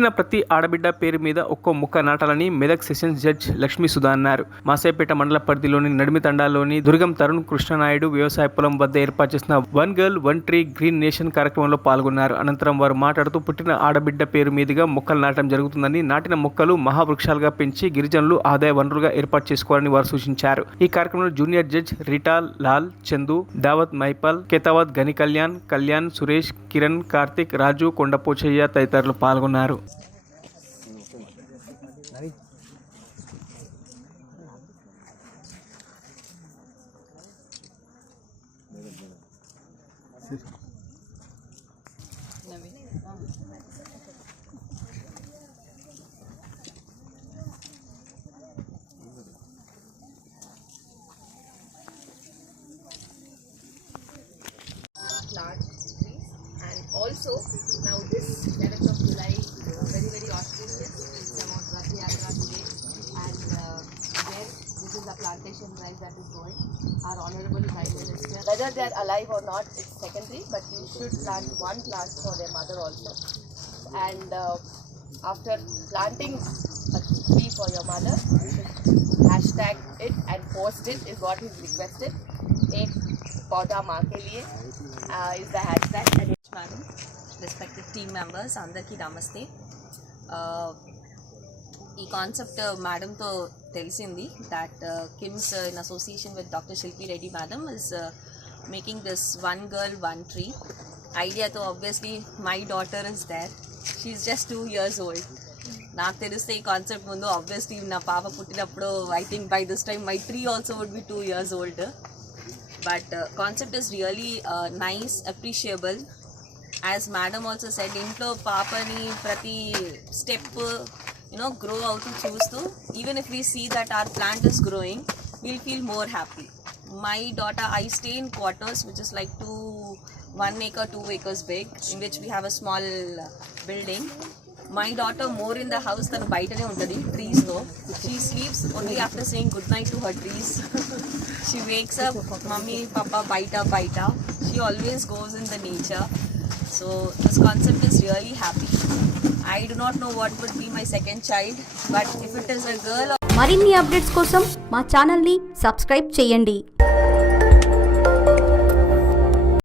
పుట్టిన ప్రతి ఆడబిడ్డ పేరు మీద ఒక్కో మొక్క నాటాలని మెదక్ సెషన్స్ జడ్జ్ లక్ష్మీ సుధా అన్నారు. మాసేపేట మండల పరిధిలోని నడిమి తండాలోని దుర్గం తరుణ్ కృష్ణనాయుడు వ్యవసాయ పొలం వద్ద ఏర్పాటు చేసిన one girl one tree green nation కార్యక్రమంలో పాల్గొన్నారు. అనంతరం వారు మాట్లాడుతూ పుట్టిన ఆడబిడ్డ పేరు మీదుగా మొక్కలు నాటడం జరుగుతుందని, నాటిన మొక్కలు మహావృక్షాలుగా పెంచి గిరిజనులు ఆదాయ వనరుగా ఏర్పాటు చేసుకోవాలని వారు సూచించారు. ఈ కార్యక్రమంలో జూనియర్ జడ్జ్ రీటా లాల్, చందు, దావత్ మైపాల్, కేతావత్, గని కళ్యాణ్, సురేష్, కిరణ్, కార్తిక్, రాజు, కొండపోచయ్య తదితరులు పాల్గొన్నారు. Plant trees, and also now this 11th of July very auspicious. It's about Rath Yatra today, and where this is the plantation drive that is going. Our honorable Prime Minister, whether they are alive or not, it's secondary, but you should plant one plant for their mother also. And after planting a tree for your mother, you should hashtag it and post it is what is requested. Ek पौधा माँ के लिए is the hashtag. Madam, respected team members, అందరికీ నమస్తే. ఈ concept మేడంతో తెలిసింది that KIMS in association with doctor Shilpi Reddy madam is making this one girl one tree ఐడియాతో. Obviously my daughter is there, she is just 2 years old. నాకు తెలిస్తే ఈ కాన్సెప్ట్ ముందు ఆబ్వియస్లీ నా పాప పుట్టినప్పుడు I think by this time my tree also would be 2 years old. But concept is really nice, appreciable. As madam also said, intlo papani prati step grow out to choose to, even if we see that our plant is growing, we'll feel more happy. My daughter, I stay in quarters which is like 1 acre 2 acres big, in which we have a small building. My daughter more in the house than baitane untadi trees though. She sleeps only after saying good night to her trees. She wakes up, mummy, papa, baita. She always goes in the nature. So this concept is really happy. I do not know what would be my second child, but if it is a girl. మరిన్ని అప్డేట్స్ కోసం మా ఛానల్ ని సబ్స్క్రైబ్ చేయండి.